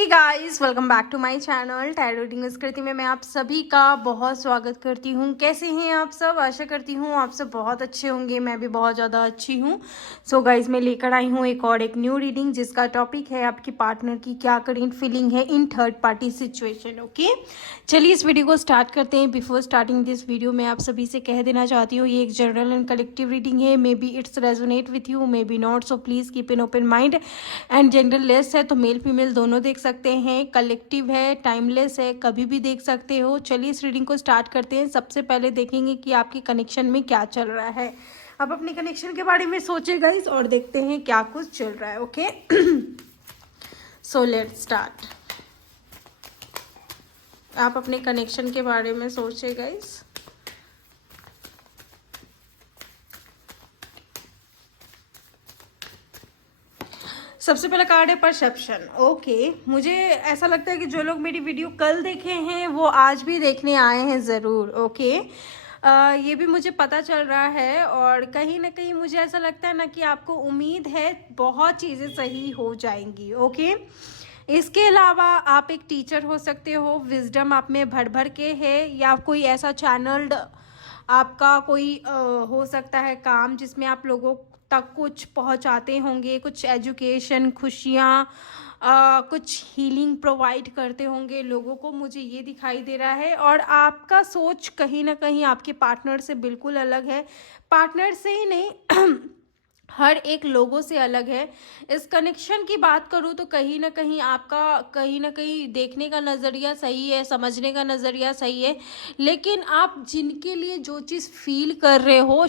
Hey guys, welcome back to my channel tarot reading with Kriti में मैं आप सभी का बहुत स्वागत करती हूँ। कैसे हैं आप सब? आशा करती हूँ आप सब बहुत अच्छे होंगे। मैं भी बहुत ज़्यादा अच्छी हूँ। सो गाइस, मैं लेकर आई हूँ एक न्यू रीडिंग जिसका टॉपिक है आपकी पार्टनर की क्या करेंट फीलिंग है in third party situation. Okay, चलिए इस वीडियो को स्टार्ट करते हैं। बिफोर स्टार्टिंग दिस वीडियो मैं आप सभी से कह देना चाहती हूँ ये एक जनरल एंड कलेक्टिव रीडिंग है। May be it's resonate with you, may be not, so please keep an open mind. And gender less है तो मेल फीमेल दोनों देख सकते हैं। कलेक्टिव है, टाइमलेस है, कभी भी देख सकते हो। चलिए इस रीडिंग को स्टार्ट करते हैं। सबसे पहले देखेंगे कि आपके कनेक्शन में क्या चल रहा है। आप अपने कनेक्शन के बारे में सोचिए गाइस और देखते हैं क्या कुछ चल रहा है। Okay, so let's start. आप अपने कनेक्शन के बारे में सोचिए गाइस। सबसे पहला कार्ड है परसेप्शन। ओके, मुझे ऐसा लगता है कि जो लोग मेरी वीडियो कल देखे हैं वो आज भी देखने आए हैं ज़रूर। ओके, ये भी मुझे पता चल रहा है और कहीं ना कहीं मुझे ऐसा लगता है ना कि आपको उम्मीद है बहुत चीज़ें सही हो जाएंगी। ओके, इसके अलावा आप एक टीचर हो सकते हो, विजडम आप में भर भर के है, या कोई ऐसा चैनल्ड आपका कोई हो सकता है काम जिसमें आप लोगों तक कुछ पहुंचाते होंगे, कुछ एजुकेशन, खुशियाँ, कुछ हीलिंग प्रोवाइड करते होंगे लोगों को। मुझे ये दिखाई दे रहा है और आपका सोच कहीं ना कहीं आपके पार्टनर से बिल्कुल अलग है। पार्टनर से ही नहीं हर एक लोगों से अलग है। इस कनेक्शन की बात करूँ तो कहीं ना कहीं आपका कहीं ना कहीं देखने का नज़रिया सही है, समझने का नज़रिया सही है, लेकिन आप जिनके लिए जो चीज़ फील कर रहे हो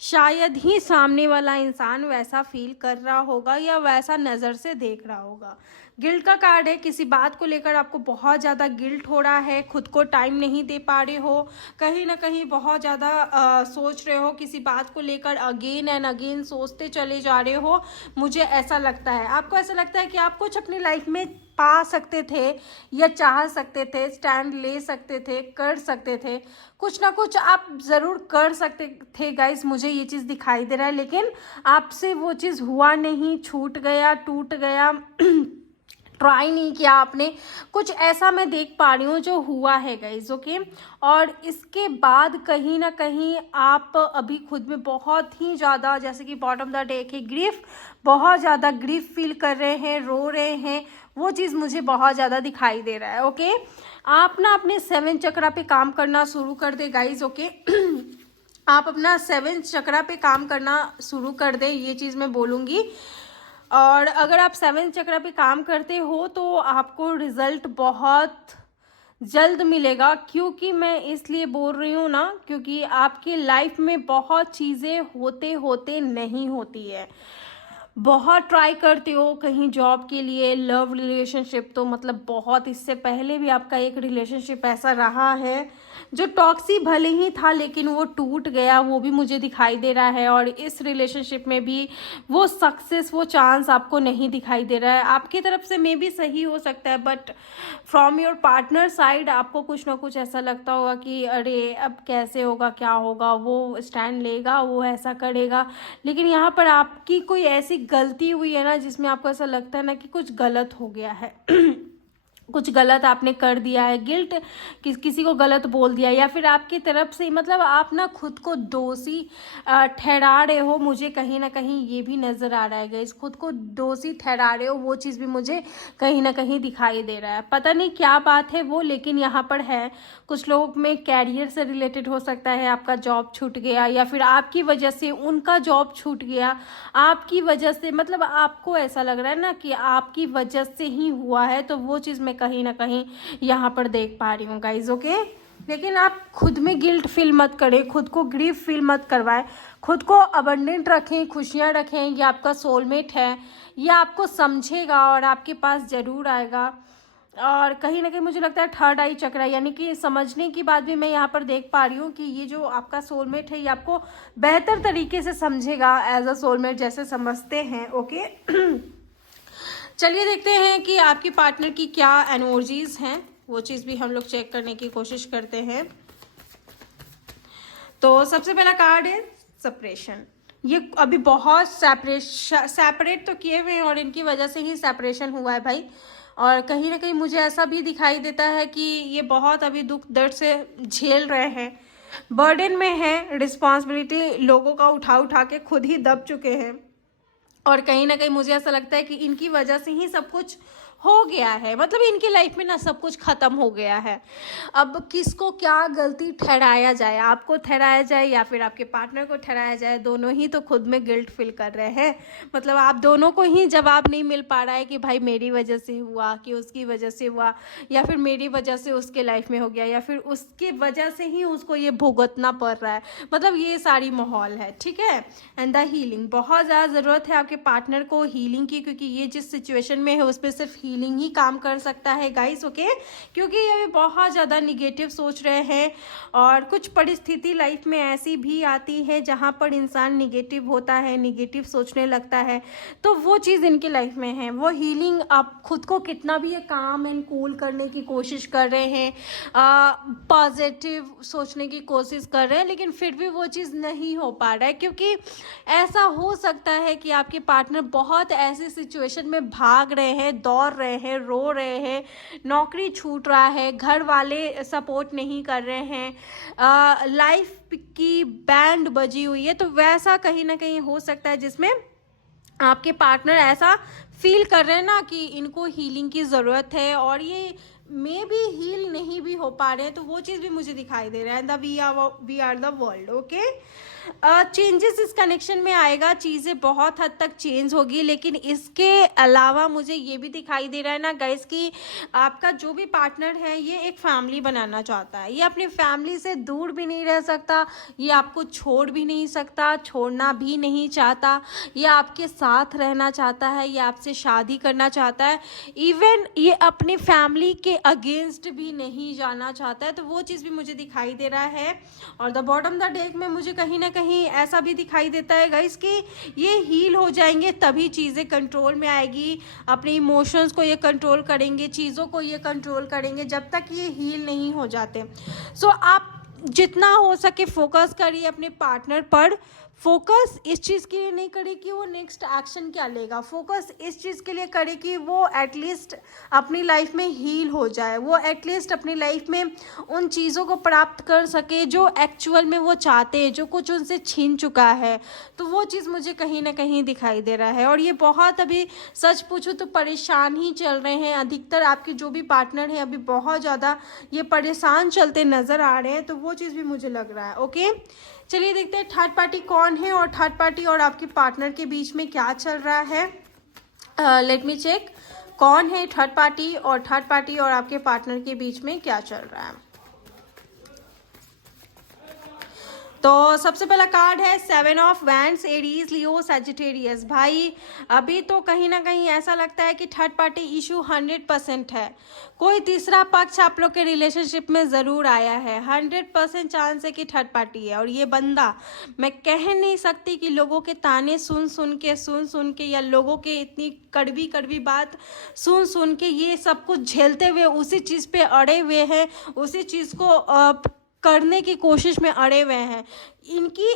शायद ही सामने वाला इंसान वैसा फील कर रहा होगा या वैसा नज़र से देख रहा होगा। गिल्ट का कार्ड है। किसी बात को लेकर आपको बहुत ज़्यादा गिल्ट हो रहा है, खुद को टाइम नहीं दे पा रहे हो, कहीं ना कहीं बहुत ज़्यादा सोच रहे हो किसी बात को लेकर, अगेन एंड अगेन सोचते चले जा रहे हो। मुझे ऐसा लगता है, आपको ऐसा लगता है कि आप कुछ अपनी लाइफ में पा सकते थे या चाह सकते थे, स्टैंड ले सकते थे, कर सकते थे, कुछ ना कुछ आप ज़रूर कर सकते थे गाइस। मुझे ये चीज़ दिखाई दे रहा है, लेकिन आपसे वो चीज़ हुआ नहीं, छूट गया, टूट गया, ट्राई नहीं किया आपने। कुछ ऐसा मैं देख पा रही हूँ जो हुआ है गाइज। ओके, और इसके बाद कहीं ना कहीं आप अभी खुद में बहुत ही ज़्यादा, जैसे कि बॉटम द डेक है ग्रीफ, बहुत ज़्यादा ग्रीफ फील कर रहे हैं, रो रहे हैं, वो चीज़ मुझे बहुत ज़्यादा दिखाई दे रहा है। ओके, आप ना अपने 7 चक्रा पे काम करना शुरू कर दे गाइज। ओके, आप अपना 7 चक्रा पे काम करना शुरू कर दे, ये चीज़ मैं बोलूँगी। और अगर आप 7 चक्र पे काम करते हो तो आपको रिजल्ट बहुत जल्द मिलेगा। क्योंकि मैं इसलिए बोल रही हूँ ना, क्योंकि आपकी लाइफ में बहुत चीज़ें होते होते नहीं होती है। बहुत ट्राई करते हो कहीं जॉब के लिए, लव रिलेशनशिप तो मतलब बहुत, इससे पहले भी आपका एक रिलेशनशिप ऐसा रहा है जो टॉक्सी भले ही था लेकिन वो टूट गया, वो भी मुझे दिखाई दे रहा है। और इस रिलेशनशिप में भी वो सक्सेस, वो चांस आपको नहीं दिखाई दे रहा है। आपकी तरफ से मे भी सही हो सकता है, but from your partner side आपको कुछ ना कुछ ऐसा लगता होगा कि अरे अब कैसे होगा, क्या होगा, वो स्टैंड लेगा, वो ऐसा करेगा। लेकिन यहाँ पर आपकी कोई ऐसी गलती हुई है ना जिसमें आपको ऐसा लगता है ना कि कुछ गलत हो गया है कुछ गलत आपने कर दिया है, गिल्ट, किसी को गलत बोल दिया, या फिर आपकी तरफ से मतलब आप ना खुद को दोषी ठहरा रहे हो। मुझे कहीं ना कहीं ये भी नज़र आ रहा है गाइस, खुद को दोषी ठहरा रहे हो, वो चीज़ भी मुझे कहीं ना कहीं दिखाई दे रहा है। पता नहीं क्या बात है वो, लेकिन यहाँ पर है। कुछ लोग में कैरियर से रिलेटेड हो सकता है, आपका जॉब छूट गया या फिर आपकी वजह से उनका जॉब छूट गया, आपकी वजह से, मतलब आपको ऐसा लग रहा है ना कि आपकी वजह से ही हुआ है। तो वो चीज़ मैं कहीं ना कहीं यहाँ पर देख पा रही हूँ गाइज। ओके, लेकिन आप खुद में गिल्ट फील मत करें, खुद को ग्रीफ फील मत करवाएं, खुद को अबंडेंट रखें, खुशियाँ रखें। ये आपका सोलमेट है, ये आपको समझेगा और आपके पास ज़रूर आएगा। और कहीं ना कहीं मुझे लगता है थर्ड आई चक्र, यानी कि समझने की बात भी मैं यहाँ पर देख पा रही हूँ कि ये जो आपका सोलमेट है ये आपको बेहतर तरीके से समझेगा, एज अ सोलमेट जैसे समझते हैं। ओके, चलिए देखते हैं कि आपकी पार्टनर की क्या एनर्जीज हैं, वो चीज़ भी हम लोग चेक करने की कोशिश करते हैं। तो सबसे पहला कार्ड है सेपरेशन। ये अभी बहुत सेपरेट तो किए हुए हैं और इनकी वजह से ही सेपरेशन हुआ है भाई। और कहीं ना कहीं मुझे ऐसा भी दिखाई देता है कि ये बहुत अभी दुख दर्द से झेल रहे हैं, बर्डन में है, रिस्पॉन्सिबिलिटी लोगों का उठा उठा के खुद ही दब चुके हैं। और कहीं ना कहीं मुझे ऐसा लगता है कि इनकी वजह से ही सब कुछ हो गया है, मतलब इनकी लाइफ में ना सब कुछ ख़त्म हो गया है। अब किसको क्या गलती ठहराया जाए, आपको ठहराया जाए या फिर आपके पार्टनर को ठहराया जाए, दोनों ही तो खुद में गिल्ट फील कर रहे हैं। मतलब आप दोनों को ही जवाब नहीं मिल पा रहा है कि भाई मेरी वजह से हुआ, कि उसकी वजह से हुआ, या फिर मेरी वजह से उसके लाइफ में हो गया, या फिर उसकी वजह से ही उसको ये भुगतना पड़ रहा है। मतलब ये सारी माहौल है, ठीक है। एंड द हीलिंग, बहुत ज़्यादा ज़रूरत है आपके पार्टनर को हीलिंग की, क्योंकि ये जिस सिचुएशन में है उस पर सिर्फ हीलिंग ही काम कर सकता है गाइस, ओके। क्योंकि ये बहुत ज़्यादा निगेटिव सोच रहे हैं और कुछ परिस्थिति लाइफ में ऐसी भी आती है जहाँ पर इंसान निगेटिव होता है, निगेटिव सोचने लगता है, तो वो चीज़ इनकी लाइफ में है। वो हीलिंग, आप खुद को कितना भी ये काम एंड कूल करने की कोशिश कर रहे हैं, पॉजिटिव सोचने की कोशिश कर रहे हैं, लेकिन फिर भी वो चीज़ नहीं हो पा रहा है। क्योंकि ऐसा हो सकता है कि आपके पार्टनर बहुत ऐसी सिचुएशन में भाग रहे हैं, दौड़ रहे हैं, रो रहे हैं, नौकरी छूट रहा है, घर वाले सपोर्ट नहीं कर रहे हैं, लाइफ की बैंड बजी हुई है, तो वैसा कहीं ना कहीं हो सकता है जिसमें आपके पार्टनर ऐसा फील कर रहे हैं ना कि इनको हीलिंग की ज़रूरत है और ये मे भी हील नहीं भी हो पा रहे हैं, तो वो चीज़ भी मुझे दिखाई दे रहा है। The we are the world, okay. Changes इस कनेक्शन में आएगा, चीज़ें बहुत हद तक चेंज होगी, लेकिन इसके अलावा मुझे ये भी दिखाई दे रहा है ना गाइस कि आपका जो भी पार्टनर है ये एक फैमिली बनाना चाहता है, ये अपनी फैमिली से दूर भी नहीं रह सकता, ये आपको छोड़ भी नहीं सकता, छोड़ना भी नहीं चाहता, ये आपके साथ रहना चाहता है, ये आपसे शादी करना चाहता है, इवन ये अपनी फैमिली के अगेंस्ट भी नहीं जाना चाहता है, तो वो चीज़ भी मुझे दिखाई दे रहा है। और द बॉटम द डेक में मुझे कहीं ना कहीं ऐसा भी दिखाई देता है गाइस कि ये हील हो जाएंगे तभी चीज़ें कंट्रोल में आएगी, अपने इमोशंस को ये कंट्रोल करेंगे, चीज़ों को ये कंट्रोल करेंगे, जब तक ये हील नहीं हो जाते। सो आप जितना हो सके फोकस करिए अपने पार्टनर पर। फोकस इस चीज़ के लिए नहीं करे कि वो नेक्स्ट एक्शन क्या लेगा, फोकस इस चीज़ के लिए करे कि वो एटलीस्ट अपनी लाइफ में हील हो जाए, वो एटलीस्ट अपनी लाइफ में उन चीज़ों को प्राप्त कर सके जो एक्चुअल में वो चाहते हैं, जो कुछ उनसे छीन चुका है। तो वो चीज़ मुझे कहीं ना कहीं दिखाई दे रहा है। और ये बहुत अभी सच पूछूं तो परेशान ही चल रहे हैं, अधिकतर आपके जो भी पार्टनर हैं अभी बहुत ज़्यादा ये परेशान चलते नज़र आ रहे हैं, तो वो चीज़ भी मुझे लग रहा है, ओके। चलिए देखते हैं थर्ड पार्टी कौन है और थर्ड पार्टी और आपके पार्टनर के बीच में क्या चल रहा है। लेट मी चेक कौन है थर्ड पार्टी, और थर्ड पार्टी और आपके पार्टनर के बीच में क्या चल रहा है। तो सबसे पहला कार्ड है 7 of wands, Aries, Leo, Sagittarius. भाई अभी तो कहीं ना कहीं ऐसा लगता है कि थर्ड पार्टी इशू 100% है, कोई तीसरा पक्ष आप लोग के रिलेशनशिप में ज़रूर आया है, 100% चांस है कि थर्ड पार्टी है। और ये बंदा, मैं कह नहीं सकती कि लोगों के ताने सुन सुन के या लोगों के इतनी कड़वी कड़वी बात सुन सुन के ये सब कुछ झेलते हुए उसी चीज़ पे अड़े हुए हैं, उसी चीज़ को करने की कोशिश में अड़े हुए हैं। इनकी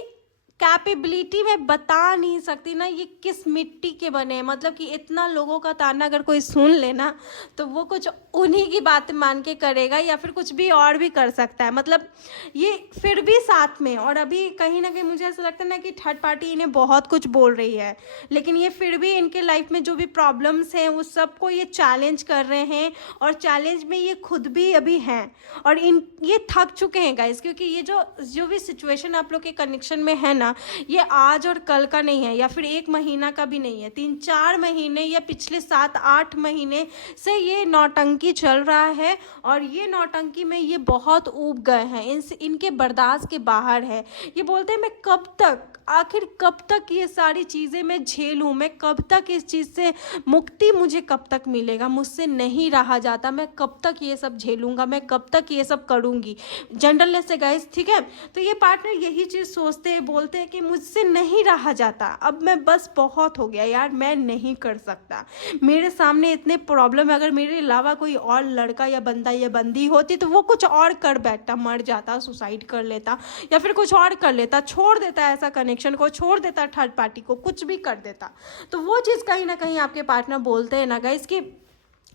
कैपेबिलिटी मैं बता नहीं सकती ना ये किस मिट्टी के बने हैं, मतलब कि इतना लोगों का ताना अगर कोई सुन लेना तो वो कुछ उन्हीं की बात मान के करेगा या फिर कुछ भी और भी कर सकता है, मतलब ये फिर भी साथ में। और अभी कहीं ना कहीं मुझे ऐसा लगता है ना कि थर्ड पार्टी इन्हें बहुत कुछ बोल रही है, लेकिन ये फिर भी इनके लाइफ में जो भी प्रॉब्लम्स हैं उस सबको ये चैलेंज कर रहे हैं, और चैलेंज में ये खुद भी अभी हैं, और ये थक चुके हैं गाइस। क्योंकि ये जो भी सिचुएशन आप लोग के कनेक्शन में है ना, ये आज और कल का नहीं है, या फिर 1 महीना का भी नहीं है, 3-4 महीने या पिछले 7-8 महीने से ये नौटंकी चल रहा है। और ये नौटंकी में ये बहुत ऊब गए हैं, इनके बर्दाश्त के बाहर है। ये बोलते हैं मैं कब तक, आखिर कब तक ये सारी चीज़ें मैं झेलूँ, मैं कब तक इस चीज़ से मुक्ति मुझे कब तक मिलेगा, मुझसे नहीं रहा जाता, मैं कब तक ये सब झेलूँगा, मैं कब तक ये सब करूँगी। जनरलनेस से गाइस, ठीक है। तो ये पार्टनर यही चीज़ सोचते बोलते बोलते हैं कि मुझसे नहीं रहा जाता, अब मैं बस बहुत हो गया यार, मैं नहीं कर सकता, मेरे सामने इतने प्रॉब्लम है, अगर मेरे अलावा कोई और लड़का या बंदा या बंदी होती तो वो कुछ और कर बैठता, मर जाता, सुसाइड कर लेता या फिर कुछ और कर लेता, छोड़ देता ऐसा कनेक्शन को, छोड़ देता थर्ड पार्टी को, कुछ भी कर देता। तो वो चीज़ कहीं ना कहीं आपके पार्टनर बोलते हैं ना गाइस कि,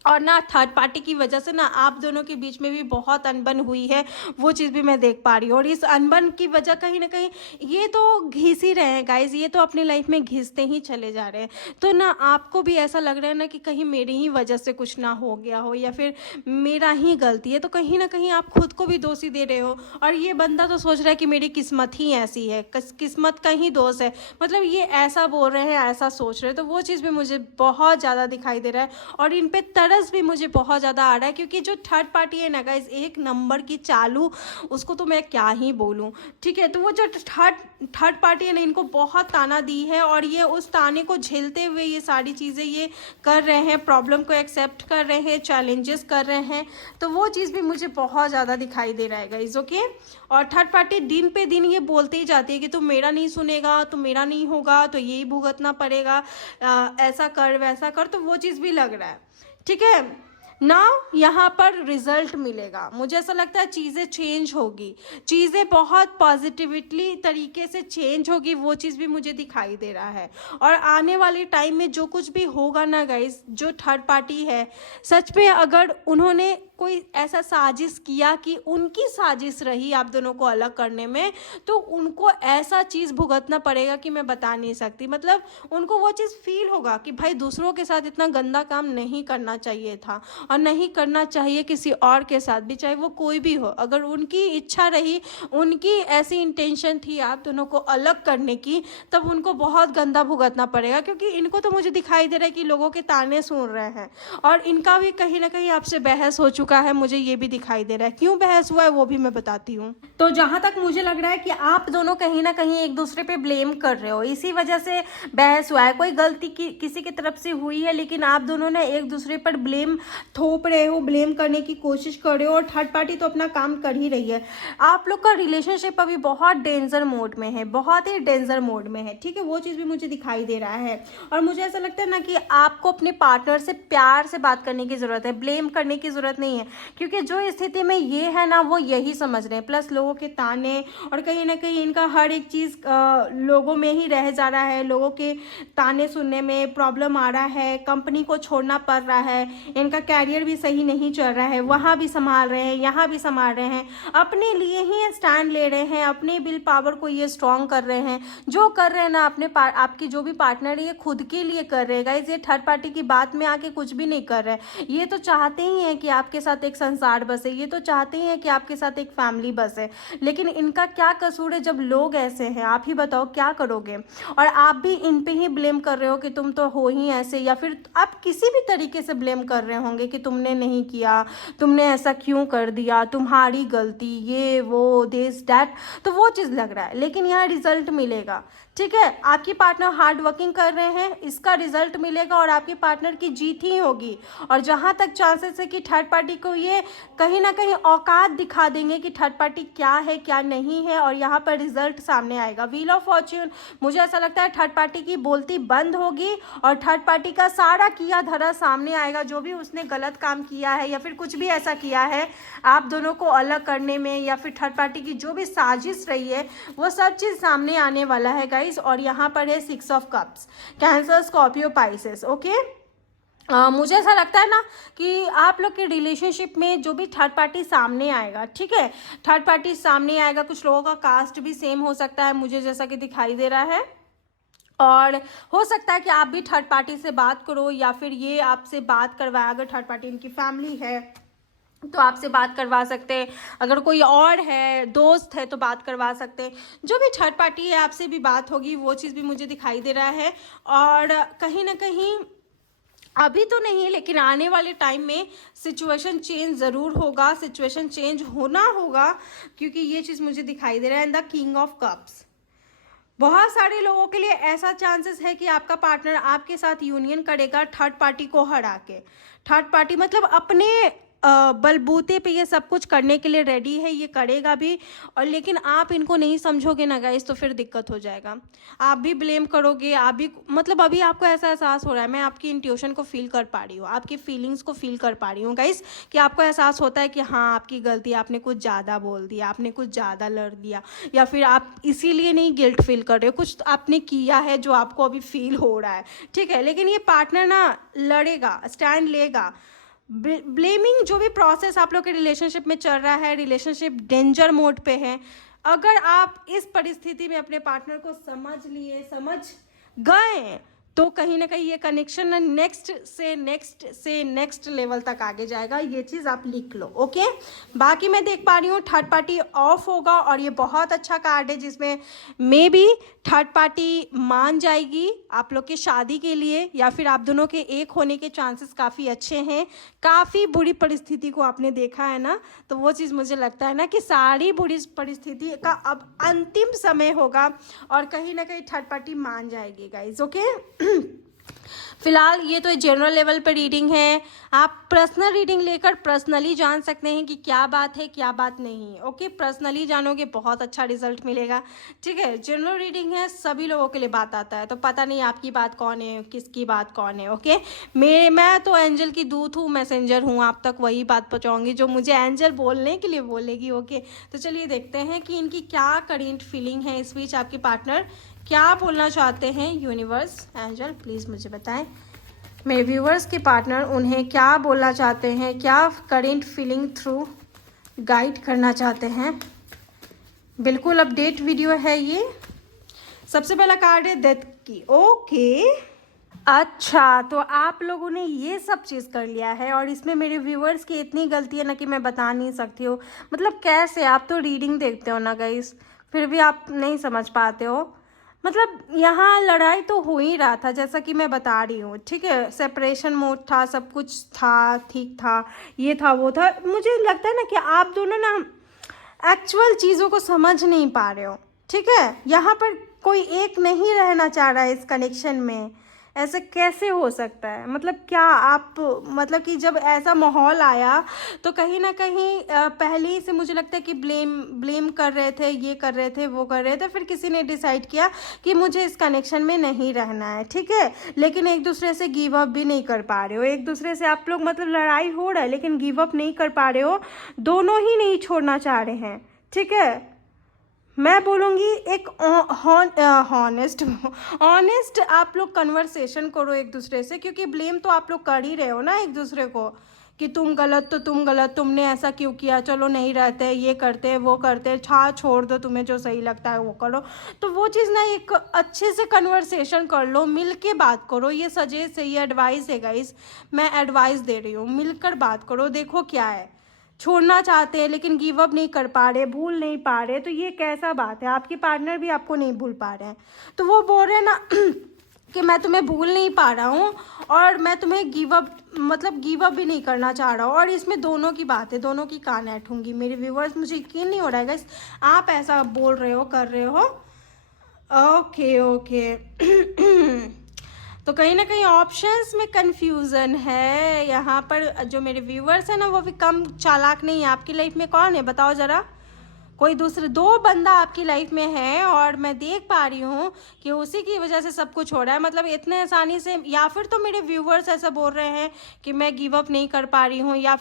और ना थर्ड पार्टी की वजह से ना आप दोनों के बीच में भी बहुत अनबन हुई है, वो चीज़ भी मैं देख पा रही हूँ। और इस अनबन की वजह कहीं ना कहीं ये तो घिस ही रहे हैं गाइज, ये तो अपनी लाइफ में घिसते ही चले जा रहे हैं। तो ना आपको भी ऐसा लग रहा है ना कि कहीं मेरी ही वजह से कुछ ना हो गया हो या फिर मेरा ही गलती है, तो कहीं ना कहीं आप खुद को भी दोषी दे रहे हो। और ये बंदा तो सोच रहा है कि मेरी किस्मत ही ऐसी है, किस्मत का ही दोष है, मतलब ये ऐसा बोल रहे हैं, ऐसा सोच रहे हैं। तो वो चीज़ भी मुझे बहुत ज़्यादा दिखाई दे रहा है और इन पर तरस भी मुझे बहुत ज़्यादा आ रहा है, क्योंकि जो थर्ड पार्टी है ना गाइस, एक नंबर की चालू, उसको तो मैं क्या ही बोलूँ, ठीक है। तो वो जो थर्ड पार्टी है ना, इनको बहुत ताना दी है और ये उस ताने को झेलते हुए ये सारी चीज़ें ये कर रहे हैं, प्रॉब्लम को एक्सेप्ट कर रहे हैं, चैलेंजेस कर रहे हैं। तो वो चीज़ भी मुझे बहुत ज़्यादा दिखाई दे रहा है गाइस, ओके। और थर्ड पार्टी दिन पे दिन ये बोलते ही जाती है कि तुम मेरा नहीं सुनेगा, तुम मेरा नहीं होगा तो यही भुगतना पड़ेगा, ऐसा कर वैसा कर। तो वो चीज़ भी लग रहा है, ठीक है ना। यहाँ पर रिजल्ट मिलेगा, मुझे ऐसा लगता है चीज़ें चेंज होगी, चीज़ें बहुत पॉजिटिवली तरीके से चेंज होगी, वो चीज़ भी मुझे दिखाई दे रहा है। और आने वाले टाइम में जो कुछ भी होगा ना गाइस, जो थर्ड पार्टी है, सच में अगर उन्होंने कोई ऐसा साजिश किया कि उनकी साजिश रही आप दोनों को अलग करने में, तो उनको ऐसा चीज़ भुगतना पड़ेगा कि मैं बता नहीं सकती। मतलब उनको वो चीज़ फील होगा कि भाई दूसरों के साथ इतना गंदा काम नहीं करना चाहिए था और नहीं करना चाहिए किसी और के साथ भी, चाहे वो कोई भी हो। अगर उनकी इच्छा रही, उनकी ऐसी इंटेंशन थी आप दोनों को अलग करने की, तब उनको बहुत गंदा भुगतना पड़ेगा। क्योंकि इनको तो मुझे दिखाई दे रहा है कि लोगों के ताने सुन रहे हैं और इनका भी कहीं ना कहीं आपसे बहस हो चुका है, मुझे ये भी दिखाई दे रहा है। क्यों बहस हुआ है वो भी मैं बताती हूँ। तो जहां तक मुझे लग रहा है कि आप दोनों कहीं ना कहीं एक दूसरे पे ब्लेम कर रहे हो, इसी वजह से बहस हुआ है। कोई गलती किसी की तरफ से हुई है, लेकिन आप दोनों ने एक दूसरे पर ब्लेम थोप रहे हो, ब्लेम करने की कोशिश कर रहे हो और थर्ड पार्टी तो अपना काम कर ही रही है। आप लोग का रिलेशनशिप अभी बहुत डेंजर मोड में है, बहुत ही डेंजर मोड में है, ठीक है। वो चीज़ भी मुझे दिखाई दे रहा है और मुझे ऐसा लगता है ना कि आपको अपने पार्टनर से प्यार से बात करने की ज़रूरत है, ब्लेम करने की ज़रूरत नहीं है। क्योंकि जो स्थिति में ये है ना, वो यही समझ रहे हैं, प्लस लोगों के ताने और कहीं ना कहीं इनका हर एक चीज़ लोगों में ही रह जा रहा है, लोगों के ताने सुनने में प्रॉब्लम आ रहा है, कंपनी को छोड़ना पड़ रहा है, इनका कैरियर भी सही नहीं चल रहा है, वहाँ भी संभाल रहे हैं, यहाँ भी संभाल रहे हैं, अपने लिए ही स्टैंड ले रहे हैं, अपने विल पावर को ये स्ट्रॉन्ग कर रहे हैं। जो कर रहे हैं ना अपने आपकी जो भी पार्टनर है, ये खुद के लिए कर रहे हैं गाइस, ये थर्ड पार्टी की बात में आके कुछ भी नहीं कर रहे हैं। ये तो चाहते ही हैं कि आपके साथ एक संसार बसे, ये तो चाहते ही हैं कि आपके साथ एक फैमिली बसे। लेकिन इनका क्या कसूर है जब लोग ऐसे हैं? आप ही बताओ क्या करोगे। और आप भी इन पे ही ब्लेम कर रहे हो कि तुम तो हो ही ऐसे, या फिर आप किसी भी तरीके से ब्लेम कर रहे होंगे कि तुमने नहीं किया, तुमने ऐसा क्यों कर दिया, तुम्हारी गलती, ये वो दिस दैट। तो वो चीज़ लग रहा है, लेकिन यहाँ रिजल्ट मिलेगा, ठीक है। आपकी पार्टनर हार्ड वर्किंग कर रहे हैं, इसका रिजल्ट मिलेगा और आपके पार्टनर की जीत ही होगी। और जहां तक चांसेस है कि थर्ड पार्टी को ये कहीं ना कहीं औकात दिखा देंगे कि थर्ड पार्टी क्या है क्या नहीं है, और यहाँ पर रिजल्ट सामने आएगा। व्हील ऑफ फॉर्च्यून, मुझे ऐसा लगता है थर्ड पार्टी की बोलती बंद होगी और थर्ड पार्टी का सारा किया धरा सामने आएगा। जो भी उसने गलत काम किया है या फिर कुछ भी ऐसा किया है आप दोनों को अलग करने में, या फिर थर्ड पार्टी की जो भी साजिश रही है, वो सब चीज़ सामने आने वाला है गाइस। और यहाँ पर है 6 of cups, cancer, Scorpio, Pisces, okay. मुझे ऐसा लगता है ना कि आप लोग के रिलेशनशिप में जो भी थर्ड पार्टी सामने आएगा, ठीक है, थर्ड पार्टी सामने आएगा, कुछ लोगों का कास्ट भी सेम हो सकता है मुझे जैसा कि दिखाई दे रहा है। और हो सकता है कि आप भी थर्ड पार्टी से बात करो या फिर ये आपसे बात करवाए। अगर थर्ड पार्टी इनकी फैमिली है तो आपसे बात करवा सकते हैं, अगर कोई और है, दोस्त है, तो बात करवा सकते हैं। जो भी थर्ड पार्टी है आपसे भी बात होगी, वो चीज़ भी मुझे दिखाई दे रहा है। और कहीं ना कहीं अभी तो नहीं, लेकिन आने वाले टाइम में सिचुएशन चेंज ज़रूर होगा, सिचुएशन चेंज होना होगा, क्योंकि ये चीज़ मुझे दिखाई दे रहा है। In the king of cups, बहुत सारे लोगों के लिए ऐसा चांसेस है कि आपका पार्टनर आपके साथ यूनियन करेगा थर्ड पार्टी को हरा के। थर्ड पार्टी मतलब अपने बलबूते पे ये सब कुछ करने के लिए रेडी है, ये करेगा भी। और लेकिन आप इनको नहीं समझोगे ना गाइस, तो फिर दिक्कत हो जाएगा। आप भी ब्लेम करोगे, आप भी मतलब अभी आपको ऐसा एहसास हो रहा है, मैं आपकी इंट्यूशन को फील कर पा रही हूँ, आपकी फीलिंग्स को फील कर पा रही हूँ गाइस, कि आपको एहसास होता है कि हाँ आपकी गलती, आपने कुछ ज़्यादा बोल दिया, आपने कुछ ज़्यादा लड़ दिया, या फिर आप इसीलिए नहीं गिल्ट फील कर रहे हो, कुछ आपने किया है जो आपको अभी फील हो रहा है, ठीक है। लेकिन ये पार्टनर ना लड़ेगा, स्टैंड लेगा। ब्लेमिंग जो भी प्रोसेस आप लोग के रिलेशनशिप में चल रहा है, रिलेशनशिप डेंजर मोड पे है। अगर आप इस परिस्थिति में अपने पार्टनर को समझ लिए, समझ गए, तो कहीं ना कहीं ये कनेक्शन ना नेक्स्ट लेवल तक आगे जाएगा। ये चीज़ आप लिख लो, ओके। बाकी मैं देख पा रही हूँ थर्ड पार्टी ऑफ होगा, और ये बहुत अच्छा कार्ड है जिसमें मे बी थर्ड पार्टी मान जाएगी आप लोग की शादी के लिए, या फिर आप दोनों के एक होने के चांसेस काफ़ी अच्छे हैं। काफ़ी बुरी परिस्थिति को आपने देखा है ना, तो वो चीज़ मुझे लगता है ना कि सारी बुरी परिस्थिति का अब अंतिम समय होगा, और कहीं ना कहीं थर्ड पार्टी मान जाएगी गाइज, ओके। फिलहाल ये तो जनरल लेवल पर रीडिंग है, आप पर्सनल रीडिंग लेकर पर्सनली जान सकते हैं कि क्या बात है क्या बात नहीं है, ओके। पर्सनली जानोगे बहुत अच्छा रिजल्ट मिलेगा, ठीक है। जनरल रीडिंग है, सभी लोगों के लिए बात आता है, तो पता नहीं आपकी बात कौन है, किसकी बात कौन है, ओके। मैं तो एंजल की दूत हूँ, मैसेंजर हूँ, आप तक वही बात पहुँचाऊँगी जो मुझे एंजल बोलने के लिए बोलेगी, ओके। तो चलिए देखते हैं कि इनकी क्या करेंट फीलिंग है, इस बीच आपके पार्टनर क्या बोलना चाहते हैं। यूनिवर्स, एंजल प्लीज़ मुझे बताएं, मेरे व्यूवर्स के पार्टनर उन्हें क्या बोलना चाहते हैं, क्या करेंट फीलिंग थ्रू गाइड करना चाहते हैं। बिल्कुल अपडेट वीडियो है ये। सबसे पहला कार्ड है डेथ की, ओके। अच्छा, तो आप लोगों ने ये सब चीज़ कर लिया है, और इसमें मेरे व्यूवर्स की इतनी गलती है ना कि मैं बता नहीं सकती हूँ। मतलब कैसे, आप तो रीडिंग देखते हो ना गाइस, फिर भी आप नहीं समझ पाते हो। मतलब यहाँ लड़ाई तो हो ही रहा था, जैसा कि मैं बता रही हूँ, ठीक है। सेपरेशन मोड था, सब कुछ था, ठीक था, ये था वो था। मुझे लगता है ना कि आप दोनों ना एक्चुअल चीज़ों को समझ नहीं पा रहे हो, ठीक है। यहाँ पर कोई एक नहीं रहना चाह रहा है इस कनेक्शन में, ऐसे कैसे हो सकता है। मतलब क्या आप, मतलब कि जब ऐसा माहौल आया तो कहीं ना कहीं पहले ही से मुझे लगता है कि ब्लेम कर रहे थे, ये कर रहे थे, वो कर रहे थे, फिर किसी ने डिसाइड किया कि मुझे इस कनेक्शन में नहीं रहना है, ठीक है। लेकिन एक दूसरे से गिव अप भी नहीं कर पा रहे हो, एक दूसरे से आप लोग, मतलब लड़ाई हो रहा है लेकिन गिव अप नहीं कर पा रहे हो, दोनों ही नहीं छोड़ना चाह रहे हैं, ठीक है। मैं बोलूँगी एक ऑनेस्ट आप लोग कन्वर्सेशन करो एक दूसरे से, क्योंकि ब्लेम तो आप लोग कर ही रहे हो ना एक दूसरे को, कि तुम गलत तो तुम गलत, तुमने ऐसा क्यों किया, चलो नहीं रहते, ये करते वो करते, छोड़ दो, तुम्हें जो सही लगता है वो करो। तो वो चीज़ ना एक अच्छे से कन्वर्सेशन कर लो, मिल के बात करो। ये सजेस्ट है, ये एडवाइस है गाइस, मैं एडवाइस दे रही हूँ, मिलकर बात करो। देखो क्या है, छोड़ना चाहते हैं लेकिन गिव अप नहीं कर पा रहे, भूल नहीं पा रहे, तो ये कैसा बात है। आपके पार्टनर भी आपको नहीं भूल पा रहे हैं, तो वो बोल रहे हैं ना कि मैं तुम्हें भूल नहीं पा रहा हूँ, और मैं तुम्हें गिव अप भी नहीं करना चाह रहा हूँ। और इसमें दोनों की बात है, दोनों की कान ऐठूंगी। मेरे व्यूवर्स, मुझे यकीन नहीं हो रहा है गाइस, आप ऐसा बोल रहे हो, कर रहे हो, ओके तो कहीं ना कहीं ऑप्शंस में कंफ्यूजन है यहाँ पर। जो मेरे व्यूवर्स हैं ना, वो भी कम चालाक नहीं है। आपकी लाइफ में कौन है बताओ ज़रा, कोई दूसरे दो बंदा आपकी लाइफ में है, और मैं देख पा रही हूँ कि उसी की वजह से सब कुछ हो रहा है। मतलब इतने आसानी से, या फिर तो मेरे व्यूवर्स ऐसा बोल रहे हैं कि मैं गिव अप नहीं कर पा रही हूँ, या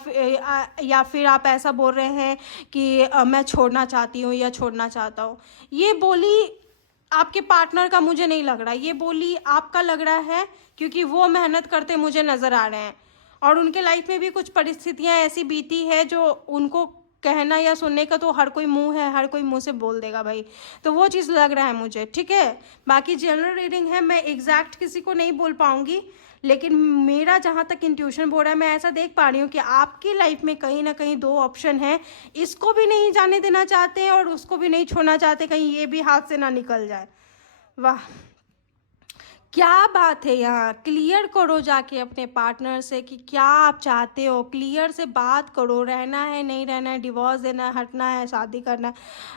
फिर आप ऐसा बोल रहे हैं कि मैं छोड़ना चाहती हूँ या छोड़ना चाहता हूँ। ये बोली आपके पार्टनर का मुझे नहीं लग रहा, ये बोली आपका लग रहा है, क्योंकि वो मेहनत करते मुझे नज़र आ रहे हैं, और उनके लाइफ में भी कुछ परिस्थितियां ऐसी बीती है जो उनको कहना या सुनने का तो हर कोई मुंह है, हर कोई मुंह से बोल देगा भाई, तो वो चीज़ लग रहा है मुझे, ठीक है। बाकी जनरल रीडिंग है, मैं एग्जैक्ट किसी को नहीं बोल पाऊंगी, लेकिन मेरा जहाँ तक इंट्यूशन बोल रहा है, मैं ऐसा देख पा रही हूँ कि आपकी लाइफ में कहीं ना कहीं दो ऑप्शन है, इसको भी नहीं जाने देना चाहते हैं और उसको भी नहीं छोड़ना चाहते, कहीं ये भी हाथ से ना निकल जाए। वाह, क्या बात है। यहाँ क्लियर करो जाके अपने पार्टनर से कि क्या आप चाहते हो, क्लियर से बात करो, रहना है नहीं रहना है, डिवोर्स देना है, हटना है, शादी करना है,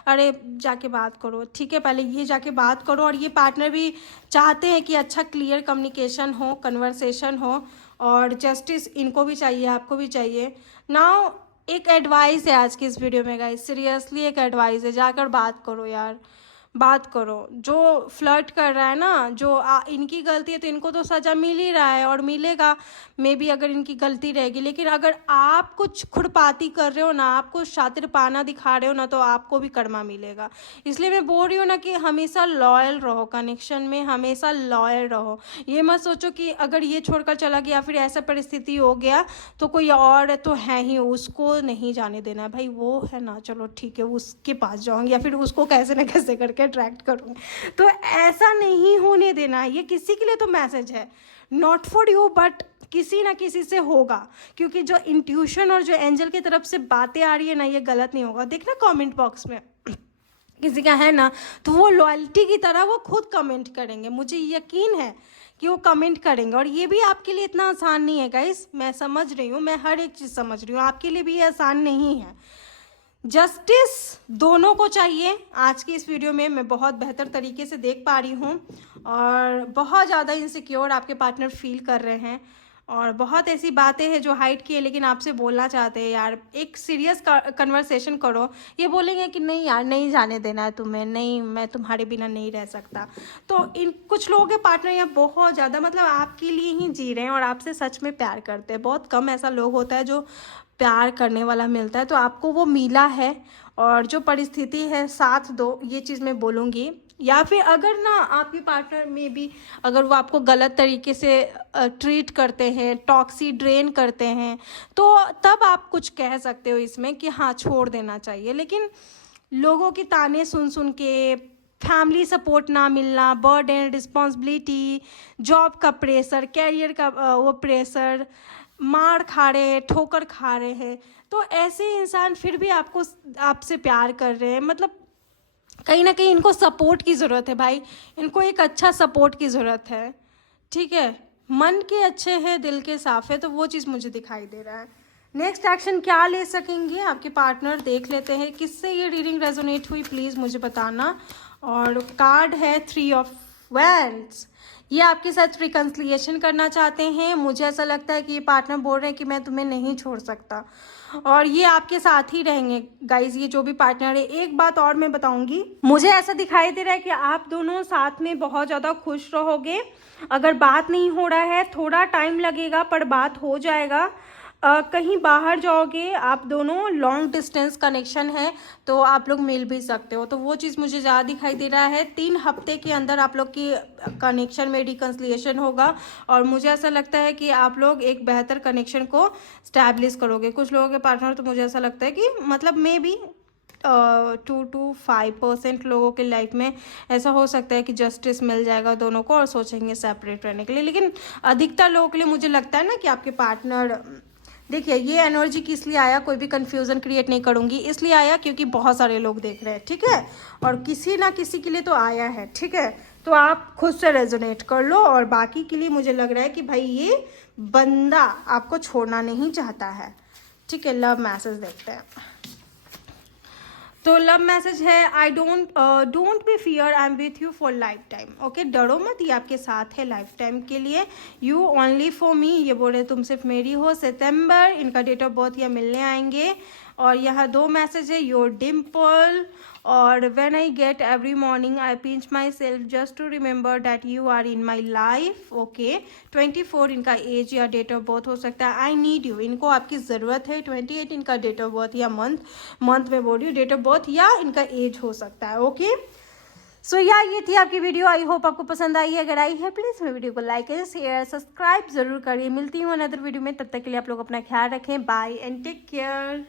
अरे जाके बात करो, ठीक है। पहले ये जाके बात करो, और ये पार्टनर भी चाहते हैं कि अच्छा क्लियर कम्युनिकेशन हो, कन्वर्सेशन हो, और जस्टिस इनको भी चाहिए, आपको भी चाहिए। नाउ एक एडवाइस है आज की इस वीडियो में गाइस, सीरियसली एक एडवाइस है, जाकर बात करो यार, बात करो। जो फ्लर्ट कर रहा है ना, जो इनकी गलती है तो इनको तो सज़ा मिल ही रहा है और मिलेगा मे बी अगर इनकी गलती रहेगी। लेकिन अगर आप कुछ खुरपाती कर रहे हो ना, आप कुछ शातिरपना दिखा रहे हो ना, तो आपको भी कर्मा मिलेगा। इसलिए मैं बोल रही हूँ ना कि हमेशा लॉयल रहो, कनेक्शन में हमेशा लॉयल रहो। ये मत सोचो कि अगर ये छोड़कर चला गया, फिर ऐसा परिस्थिति हो गया तो कोई और तो है ही, उसको नहीं जाने देना है भाई। वो है ना, चलो ठीक है, उसके पास जाऊँगी या फिर उसको कैसे ना कैसे करके अट्रैक्ट करूँगी, तो ऐसा नहीं होने देना। ये किसी के लिए तो मैसेज है, नॉट फॉर यू बट किसी ना किसी से होगा, क्योंकि जो इंट्यूशन और जो एंजल की तरफ से बातें आ रही है ना, ये गलत नहीं होगा। देखना कमेंट बॉक्स में किसी का है ना, तो वो लॉयल्टी की तरह वो खुद कमेंट करेंगे, मुझे यकीन है कि वो कमेंट करेंगे। और ये भी आपके लिए इतना आसान नहीं है गाइस, मैं समझ रही हूँ, मैं हर एक चीज़ समझ रही हूँ, आपके लिए भी ये आसान नहीं है। जस्टिस दोनों को चाहिए। आज की इस वीडियो में मैं बहुत बेहतर तरीके से देख पा रही हूँ, और बहुत ज़्यादा इनसिक्योर आपके पार्टनर फील कर रहे हैं, और बहुत ऐसी बातें हैं जो हाइड की है लेकिन आपसे बोलना चाहते हैं। यार एक सीरियस कन्वर्सेशन करो। ये बोलेंगे कि नहीं यार, नहीं जाने देना है तुम्हें, नहीं मैं तुम्हारे बिना नहीं रह सकता। तो इन कुछ लोगों के पार्टनर यहाँ बहुत ज़्यादा मतलब आपके लिए ही जी रहे हैं और आपसे सच में प्यार करते हैं। बहुत कम ऐसा लोग होता है जो प्यार करने वाला मिलता है, तो आपको वो मिला है। और जो परिस्थिति है साथ दो, ये चीज़ मैं बोलूँगी। या फिर अगर ना आपके पार्टनर में भी अगर वो आपको गलत तरीके से ट्रीट करते हैं, टॉक्सी ड्रेन करते हैं, तो तब आप कुछ कह सकते हो इसमें कि हाँ छोड़ देना चाहिए। लेकिन लोगों की ताने सुन सुन के, फैमिली सपोर्ट ना मिलना, बर्डन, रिस्पॉन्सिबिलिटी, जॉब का प्रेशर, कैरियर का वो प्रेशर, मार खा रहे हैं, ठोकर खा रहे हैं, तो ऐसे इंसान फिर भी आपसे प्यार कर रहे हैं। मतलब कहीं ना कहीं इनको सपोर्ट की ज़रूरत है भाई, इनको एक अच्छा सपोर्ट की ज़रूरत है। ठीक है, मन के अच्छे हैं, दिल के साफ है, तो वो चीज़ मुझे दिखाई दे रहा है। नेक्स्ट एक्शन क्या ले सकेंगे आपके पार्टनर, देख लेते हैं। किससे ये रीडिंग रेजोनेट हुई प्लीज़ मुझे बताना। और कार्ड है 3 ऑफ वैंड्स। ये आपके साथ रिकन्सिलिएशन करना चाहते हैं। मुझे ऐसा लगता है कि ये पार्टनर बोल रहे हैं कि मैं तुम्हें नहीं छोड़ सकता, और ये आपके साथ ही रहेंगे गाइज, ये जो भी पार्टनर है। एक बात और मैं बताऊंगी, मुझे ऐसा दिखाई दे रहा है कि आप दोनों साथ में बहुत ज़्यादा खुश रहोगे। अगर बात नहीं हो रहा है, थोड़ा टाइम लगेगा पर बात हो जाएगा। कहीं बाहर जाओगे आप दोनों, लॉन्ग डिस्टेंस कनेक्शन है तो आप लोग मिल भी सकते हो, तो वो चीज़ मुझे ज़्यादा दिखाई दे रहा है। 3 हफ्ते के अंदर आप लोग की कनेक्शन में रिकन्सिलिएशन होगा, और मुझे ऐसा लगता है कि आप लोग एक बेहतर कनेक्शन को स्टैब्लिश करोगे। कुछ लोगों के पार्टनर तो मुझे ऐसा लगता है कि मतलब मे बी 2 to 5% लोगों के लाइफ में ऐसा हो सकता है कि जस्टिस मिल जाएगा दोनों को और सोचेंगे सेपरेट रहने के लिए। लेकिन अधिकतर लोगों के लिए मुझे लगता है ना कि आपके पार्टनर, देखिए ये एनर्जी किस लिए आया, कोई भी कंफ्यूजन क्रिएट नहीं करूँगी, इसलिए आया क्योंकि बहुत सारे लोग देख रहे हैं, ठीक है, और किसी ना किसी के लिए तो आया है, ठीक है। तो आप खुद से रेजोनेट कर लो, और बाकी के लिए मुझे लग रहा है कि भाई ये बंदा आपको छोड़ना नहीं चाहता है, ठीक है। लव मैसेज देखते हैं। तो लव मैसेज है, I don't be fear, I am with you for life time. Okay, डरो मत, ये आपके साथ है लाइफ टाइम के लिए। यू ओनली फॉर मी, ये बोल रहे तुम सिर्फ मेरी हो। सितंबर, इनका डेट ऑफ बर्थ या मिलने आएंगे। और यहाँ 2 मैसेज है, योर डिम्पल और when I get every morning I pinch myself just to remember that you are in my life. Okay, 24 इनका एज या डेट ऑफ बर्थ हो सकता है। आई नीड यू, इनको आपकी ज़रूरत है। 28 इनका डेट ऑफ बर्थ या मंथ में बोल रही हूँ, डेट ऑफ बर्थ या इनका एज हो सकता है। ओके, सो या ये थी आपकी वीडियो। आई होप आपको पसंद आई है। अगर आई है प्लीज़ मेरे वीडियो को लाइक करें, शेयर, सब्सक्राइब जरूर करिए। मिलती हूँ अनदर वीडियो में, तब तक के लिए आप लोग अपना ख्याल रखें। Bye and take care.